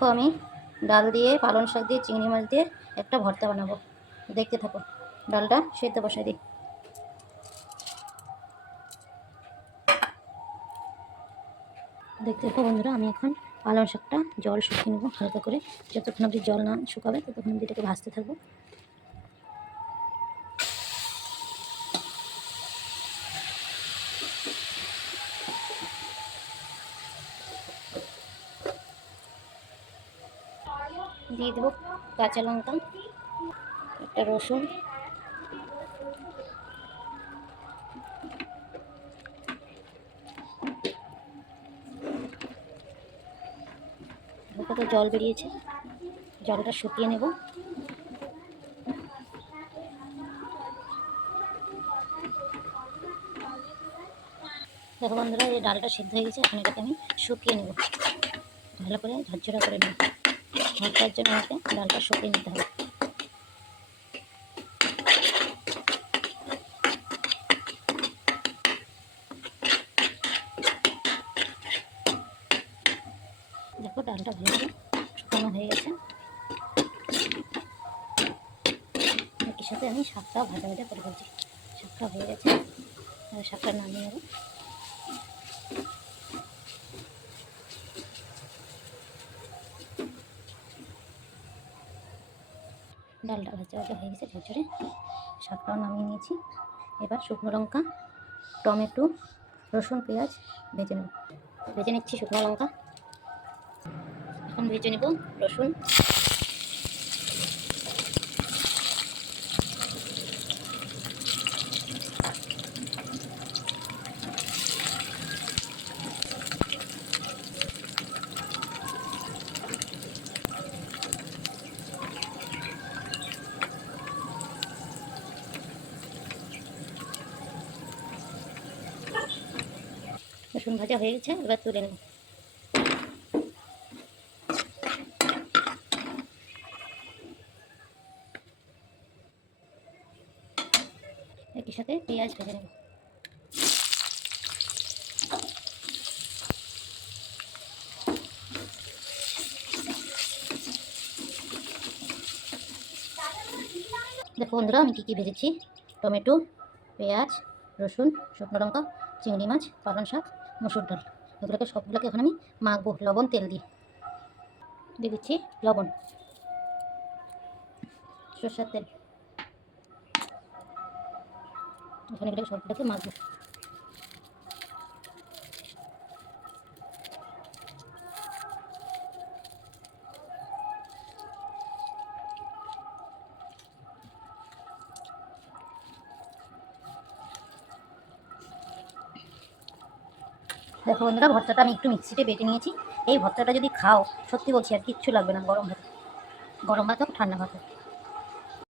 আমি ডাল দিয়ে পালন শাক দিয়ে, চিংড়ি মাছ দিয়ে একটা ভর্তা বানাবো। দেখতে থাকো, ডালটা সেদ্ধ বসাই দিই। দেখতে থাকো বন্ধুরা, আমি এখন পালং শাকটা জল শুকিয়ে নেব হালকা করে। যতক্ষণ অবধি জল না শুকাবে, ততক্ষণ অবধি এটাকে ভাজতে থাকব। দিয়ে দেবো কাঁচা লঙ্কা, একটা রসুন। কত জল বেরিয়েছে, জলটা শুকিয়ে নেব। দেখো বন্ধুরা, এই ডালটা সিদ্ধ হয়ে গেছে, এখন এটাকে আমি শুকিয়ে নেব। ভালো করে ঝরঝরা করে নেব। ভর্তার জন্য আমাকে ডালটা শুকিয়ে নিতে হবে। দেখো ডালটা ভালো শুকানো হয়ে গেছে। একই সাথে আমি শাকটাও ভাজা ভাজা করে ফেলছি। শাকটা হয়ে গেছে। শাকটা নামিয়ে নেব। ডালটা ভাজা ভাজা হয়ে গেছে, ঝরঝরে শাকটাও নামিয়ে নিয়েছি। এবার শুকনো লঙ্কা, টমেটো, রসুন, পেঁয়াজ ভেজে নেব। ভেজে নিচ্ছি শুকনো লঙ্কা। এখন ভেজে নেব রসুন। রসুন ভাজা হয়ে গেছে, এবার তুলে নেব। একই সাথে পেঁয়াজ ভেজে নেব। দেখো বন্ধুরা, আমি কী কী ভেজেছি? টমেটো, পেঁয়াজ, রসুন, শুকনো লঙ্কা, চিংড়ি মাছ, পালং শাক। মসুর ডাল এগুলোকে সবগুলোকে এখন আমি মাখবো। লবণ, তেল দিয়ে। দিয়ে দিচ্ছি লবণ। সর্ষের তেল। এখন এগুলোকে সবগুলোকে মাখবো। দেখো বন্ধুরা, ভর্তাটা আমি একটু মিক্সিতে বেটে নিয়েছি। এই ভর্তাটা যদি খাও, সত্যি বলছি আর কিচ্ছু লাগবে না গরম ভাত। গরম ভাত হোক ঠান্ডা ভাত। হোক